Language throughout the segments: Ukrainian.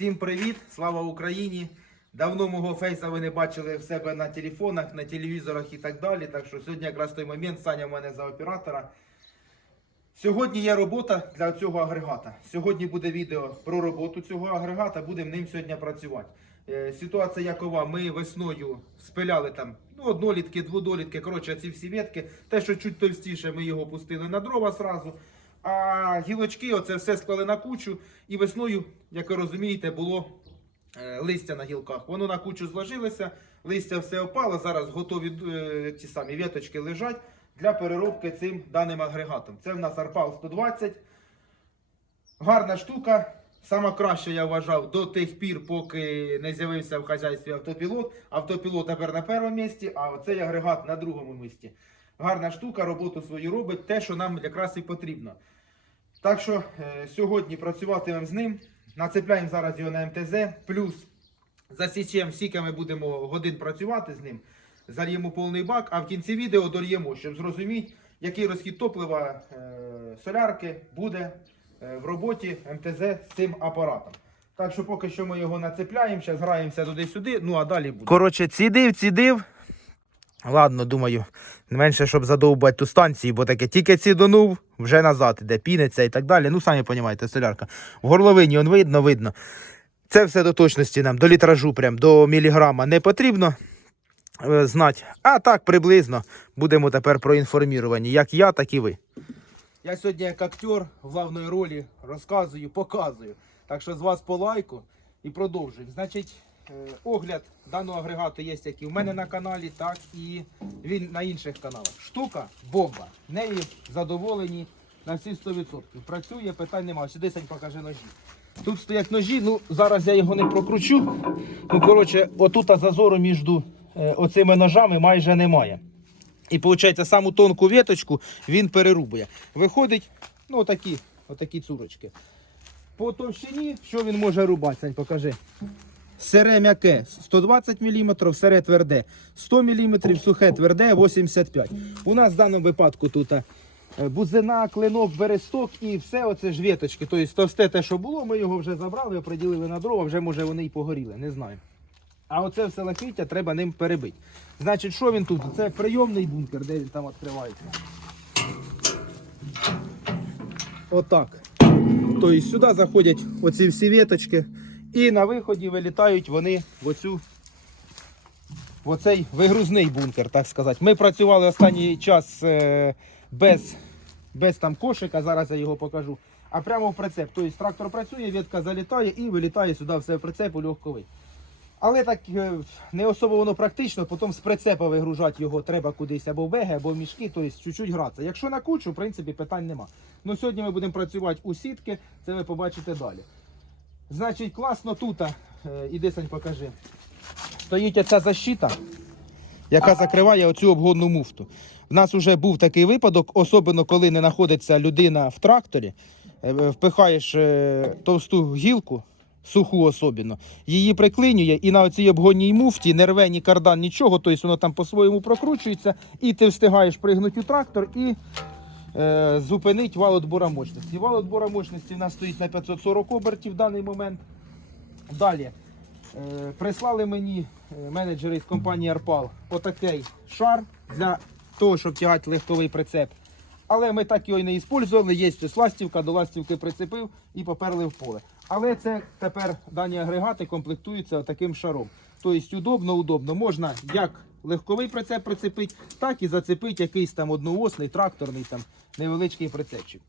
Всім привіт! Слава Україні! Давно мого фейса ви не бачили в себе на телефонах, на телевізорах і так далі. Так що сьогодні якраз той момент Саня в мене за оператора. Сьогодні є робота для цього агрегата. Сьогодні буде відео про роботу цього агрегата, будемо ним сьогодні працювати. Е, Ситуація якова, ми весною спиляли там ну, однолітки, дводолітки, коротше, ці всі ветки. Те, що чуть товстіше, ми його пустили на дрова сразу. А гілочки, оце все склали на кучу. І весною, як ви розумієте, було е, листя на гілках. Воно на кучу зложилося, листя все опало. Зараз готові е, ті самі веточки лежать для переробки цим даним агрегатом. Це в нас Арпал 120. Гарна штука. Сама краща, я вважав, до тих пір, поки не з'явився в хазяйстві автопілот. Автопілот тепер на першому місці, а оцей агрегат на другому місці. Гарна штука, роботу свою робить, те, що нам якраз і потрібно. Так що е, сьогодні працюватимемо з ним. Нацепляємо зараз його на МТЗ. Плюс засічемо, ми будемо годин працювати з ним. Зальємо повний бак, а в кінці відео дольємо, щоб зрозуміти, який розхід топлива е, солярки буде е, в роботі МТЗ з цим апаратом. Так що поки що ми його нацепляємо, зараз граємося туди-сюди, ну а далі буде. Коротше, цідив, цідив. Ладно, думаю, не менше, щоб задовбати ту станцію, бо таке тільки цідонув, вже назад іде, піниться і так далі. Ну, самі розумієте, солярка. В горловині он видно, видно. Це все до точності нам, до літражу, прям, до міліграма не потрібно е, знати. А так, приблизно будемо тепер проінформіровані, як я, так і ви. Я сьогодні як актер в главної ролі розказую, показую. Так що з вас по лайку і продовжуємо. Значить, огляд даного агрегату є як і в мене на каналі, так і він на інших каналах. Штука бомба. Неї задоволені на всі 100%. Працює, питань немає. Сюди сень покажи ножі. Тут стоять ножі, ну зараз я його не прокручу. Ну, коротше, отут зазору між е, оцими ножами майже немає. І виходить, саму тонку веточку він перерубує. Виходить, ну, отакі, отакі цурочки. По товщині, що він може рубати, Сань, покажи. Сире м'яке 120 мм, сире тверде 100 мм, сухе тверде 85 У нас в даному випадку тут е, бузина, клинок, бересток і все оце ж веточки. Тобто товсте те, що було, ми його вже забрали, оприділили на дрова, вже може вони і погоріли, не знаю. А оце все лахиття треба ним перебити. Значить, що він тут? Це прийомний бункер, де він там відкривається. Отак. Тобто сюди заходять оці всі веточки, і на виході вилітають вони в оцю. В оцей вигрузний бункер, так сказати. Ми працювали останній час е, без, без там кошика, зараз я його покажу. А прямо в прицеп. Тобто трактор працює, ветка залітає і вилітає сюди все в прицеп у легковий. Але так е, не особо воно практично, потім з прицепа вигружати його треба кудись або в беги, або в мішки, тобто чуть-чуть гратися. Якщо на кучу, в принципі, питань нема. Ну сьогодні ми будемо працювати у сітки, це ви побачите далі. Значить, класно тут, е, іди Сань, покажи. Стоїть оця защита, яка закриває оцю обгонну муфту. В нас вже був такий випадок, особливо коли не знаходиться людина в тракторі, е, впихаєш е, товсту гілку, суху особливо, її приклинює і на оцій обгонній муфті не рве ні кардан, нічого, тобто воно там по-своєму прокручується, і ти встигаєш пригнути у трактор і зупинить вал отбора мощності. Вал отбора мощності у нас стоїть на 540 обертів в даний момент. Далі. Е, прислали мені е, менеджери з компанії Арпал отакий шар для того, щоб тягати легковий прицеп. Але ми так його і не використовували. Є ось ластівка, до ластівки прицепив і поперли в поле. Але це тепер дані агрегати комплектуються таким шаром. Тобто удобно, удобно. Можна як легковий прицеп прицепити, так і зацепити якийсь там одноосний, тракторний там невеличкий прицепчик.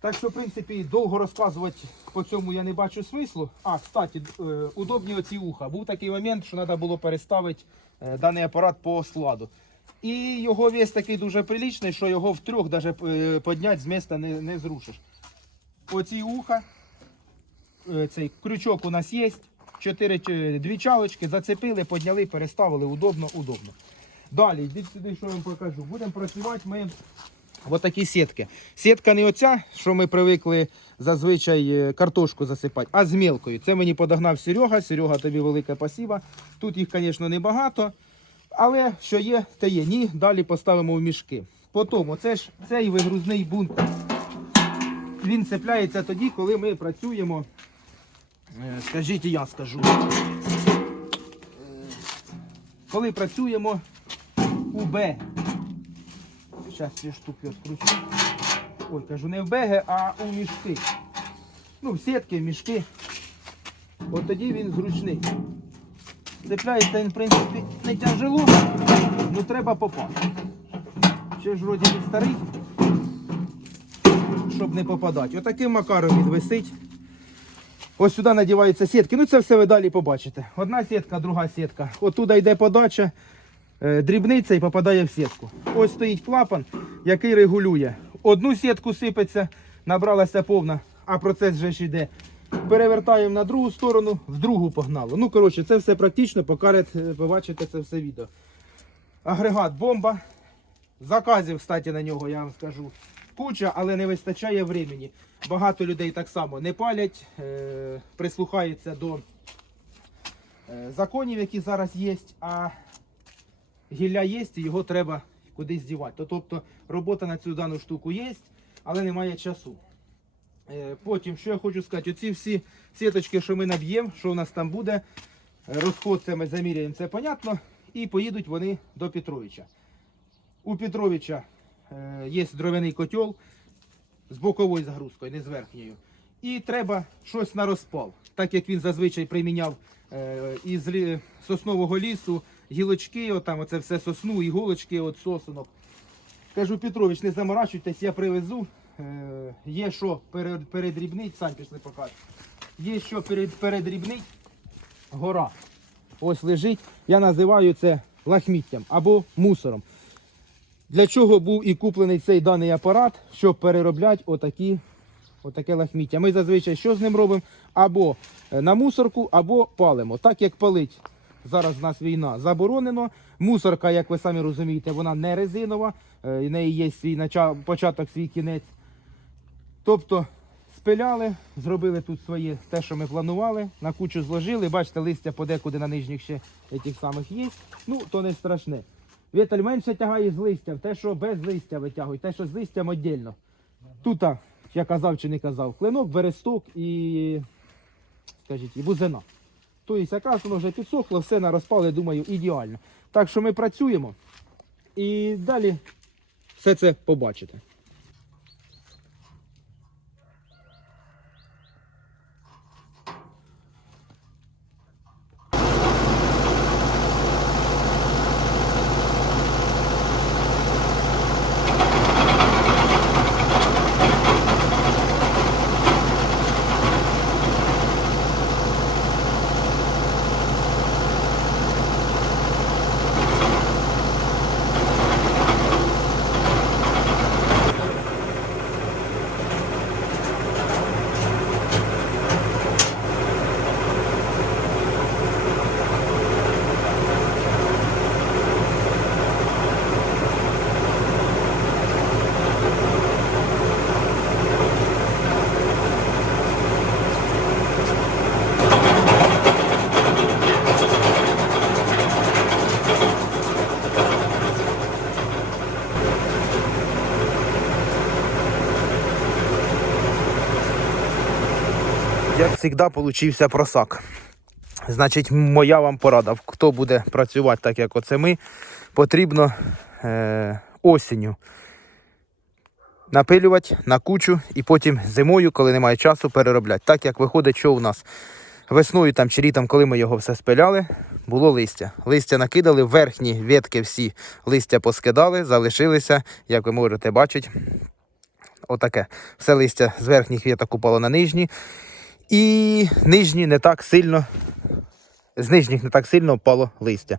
Так що, в принципі, довго розказувати по цьому я не бачу смислу. А, кстати, е, удобні оці уха. Був такий момент, що треба було переставити е, даний апарат по складу. І його вес такий дуже приличний, що його втрьох даже е, підняти з міста не, не зрушиш. Оці уха, цей крючок у нас є. Чотири, дві чалочки, зацепили, підняли, переставили. Удобно, удобно. Далі, йдіть сюди, що я вам покажу. Будемо працювати ми Ось такі сітки. Сітка не оця, що ми привикли зазвичай е, картошку засипати, а з мілкою. Це мені подогнав Серега. Серега, тобі велике спасіба. Тут їх, звісно, небагато. Але що є, те є. Ні, далі поставимо в мішки. Потім, оце ж цей вигрузний бункер. Він цепляється тоді, коли ми працюємо Скажіть, і я скажу. Е, Коли працюємо у Б. Зараз ці штуки відкручу. Ой, кажу, не в беги, а у мішки. Ну, в сітки, в мішки. От тоді він зручний. Цепляється він, в принципі, не тяжело, ну треба попасти. Ще ж вроді він старий, щоб не попадати. Отаким макаром він висить. Ось сюди надіваються сітки. Ну це все ви далі побачите. Одна сітка, друга сітка. Отуда йде подача, е, дрібниця і попадає в сітку. Ось стоїть клапан, який регулює. Одну сітку сипеться, набралася повна, а процес вже ж йде. Перевертаємо на другу сторону, в другу погнало. Ну, коротше, це все практично, покарет, е, побачите це все відео. Агрегат бомба. Заказів, кстати, на нього я вам скажу. Куча, але не вистачає времени. Багато людей так само не палять, е, прислухаються до е, законів, які зараз є, а гілля є, і його треба кудись дівати. Тобто робота на цю дану штуку є, але немає часу. Е, Потім, що я хочу сказати, оці всі сіточки, що ми наб'ємо, що у нас там буде, розход це ми заміряємо, це понятно, і поїдуть вони до Петровича. У Петровича є дровяний котел з боковою загрузкою, не з верхньою. І треба щось на розпал, так як він зазвичай приміняв е, із соснового лісу, гілочки, отам, оце все сосну, іголочки, от сосунок. Кажу, Петрович, не заморачуйтесь, я привезу. Е, є що передрібнить, сам пішли покажу. Є що передрібнить гора. Ось лежить. Я називаю це лахміттям або мусором. Для чого був і куплений цей даний апарат, щоб переробляти отакі, отаке лахміття. Ми зазвичай що з ним робимо? Або е, на мусорку, або палимо. Так як палить зараз в нас війна заборонено. Мусорка, як ви самі розумієте, вона не резинова, е, в неї є свій початок, свій кінець. Тобто спиляли, зробили тут своє те, що ми планували, на кучу зложили. Бачите, листя подекуди на нижніх ще тих самих є. Ну, то не страшне. Віталь менше тягає з листя, те, що без листя витягують, те, що з листям віддільно. Тут, я казав чи не казав, клинок, бересток і, скажіть, і бузина. Тобто якраз воно вже підсохло, все на розпали, думаю, ідеально. Так що ми працюємо і далі все це побачите. Завжди, получився просак. Значить, моя вам порада. Хто буде працювати так, як оце ми, потрібно е, осінню напилювати на кучу і потім зимою, коли немає часу, переробляти. Так як виходить, що у нас весною там чи літом, коли ми його все спиляли, було листя. Листя накидали, верхні ветки всі листя поскидали, залишилися, як ви можете бачити, отаке. Все листя з верхніх веток упало на нижні. І нижні не так сильно, з нижніх не так сильно впало листя.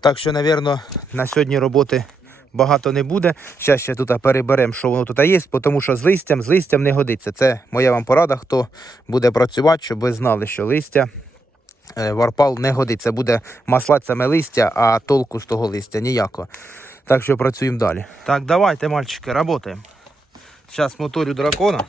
Так що, напевно, на сьогодні роботи багато не буде. Зараз ще тут переберемо, що воно тут є, тому що з листям, з листям не годиться. Це моя вам порада, хто буде працювати, щоб ви знали, що листя. е, Варпал не годиться, буде маслати саме листя, а толку з того листя ніякого. Так що працюємо далі. Так, давайте, мальчики, працюємо. Зараз моторю дракона.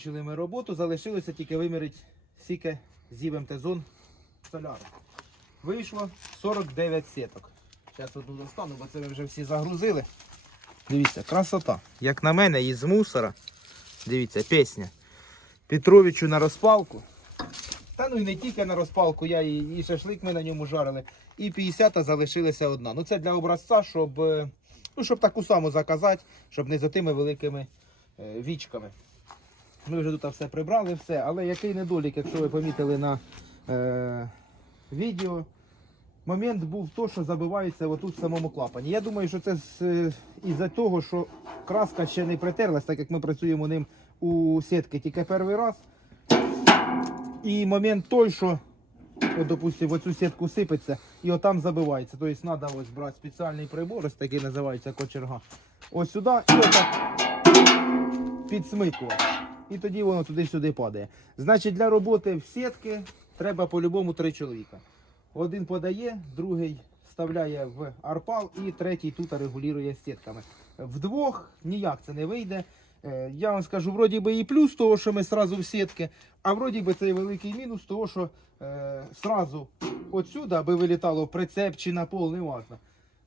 Закончили ми роботу, залишилося тільки вимірити скільки зівем зон соляру. Вийшло 49 сіток. Зараз одну достану, бо це ми вже всі загрузили. Дивіться, красота. Як на мене, із мусора. Дивіться, пісня. Петровичу на розпалку. Та ну і не тільки на розпалку, я і, і шашлик ми на ньому жарили. І 50 залишилася одна. Ну це для образця, щоб, е, ну, щоб таку саму заказати, щоб не за тими великими е, вічками. Ми вже тут все прибрали, все. Але який недолік, якщо ви помітили на е, відео, момент був то, що забивається отут в самому клапані. Я думаю, що це е, із-за того, що краска ще не притерлась, так як ми працюємо ним у сітки тільки перший раз. І момент той, що, от, допустим, оцю сітку сипеться і отам забивається. Тобто треба ось брати спеціальний прибор, ось такий називається кочерга. Ось сюди і отак підсмикувати. І тоді воно туди-сюди падає. Значить, для роботи в сітки треба по-любому три чоловіка. Один подає, другий вставляє в арпал і третій тут регулює сітками. Вдвох ніяк це не вийде. Е, Я вам скажу, вроді би і плюс того, що ми сразу в сітки, а вроді би це і великий мінус того, що е, сразу отсюди, аби вилітало прицеп чи на пол, не важно.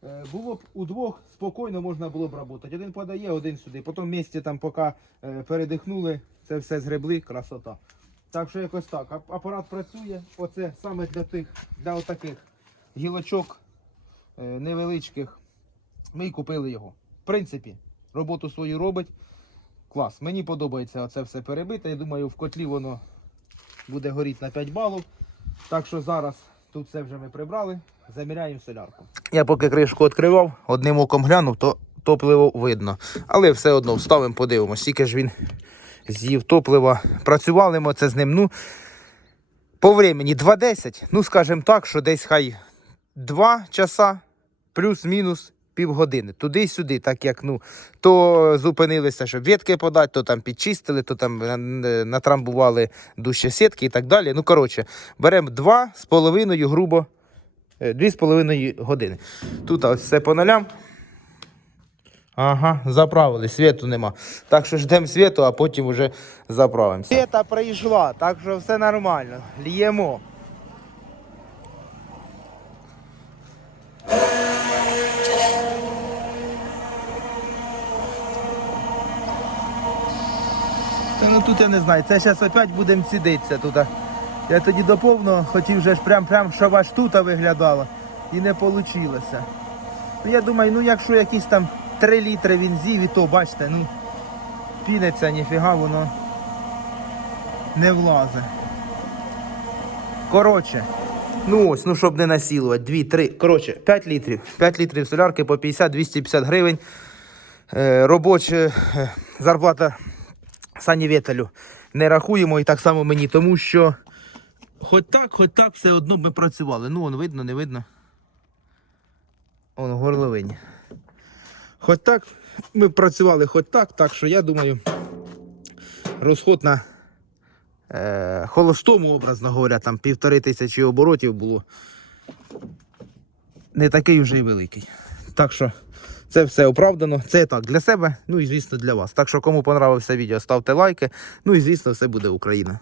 Е, Було б удвох спокійно можна було б працювати. Один подає, один сюди. Потім місці там, поки е, передихнули, це все згребли, красота. Так що якось так. Апарат працює. Оце саме для тих, для отаких гілочок е, невеличких. Ми й купили його. В принципі, роботу свою робить. Клас. Мені подобається оце все перебите. Я думаю, в котлі воно буде горіти на 5 балів. Так що зараз тут все вже ми прибрали. Заміряємо солярку. Я поки кришку відкривав, одним оком глянув, то топливо видно. Але все одно вставимо, подивимося, скільки ж він з'їв топлива. Працювали ми це з ним. Ну, по времени 2.10. Ну, скажімо так, що десь хай 2 часа плюс-мінус півгодини. Туди-сюди, так як ну, то зупинилися, щоб ветки подати, то там підчистили, то там е, е, натрамбували дужче сітки і так далі. Ну, коротше, беремо 2,5 грубо. Е, 2,5 години. Тут ось все по нулям. Ага, заправили, світу нема. Так що ждемо світу, а потім вже заправимося. Світа прийшла, так що все нормально. Л'ємо. Ну тут я не знаю, це зараз опять будемо цідитися тут. Я тоді до повного хотів вже ж прям прям, щоб аж тут виглядало. І не вийшло. Ну я думаю, ну якщо якісь там 3 літри він з'їв, і то бачите, ну піниться, ніфіга воно не влазить. Коротше. Ну ось, ну щоб не насілувати, 2, 3, коротше, 5 літрів. 5 літрів солярки по 50-250 гривень. Е, робоча е, зарплата Сані Ветелю не рахуємо і так само мені, тому що хоч так, хоч так, все одно ми працювали. Ну, он видно, не видно. Он горловині. Хоч так, ми працювали хоч так, так що я думаю, розход на е, холостому, образно говоря, там півтори тисячі оборотів було. Не такий вже й великий. Так що це все оправдано. Це так для себе, ну і звісно для вас. Так що кому понравився відео, ставте лайки. Ну і звісно, все буде Україна.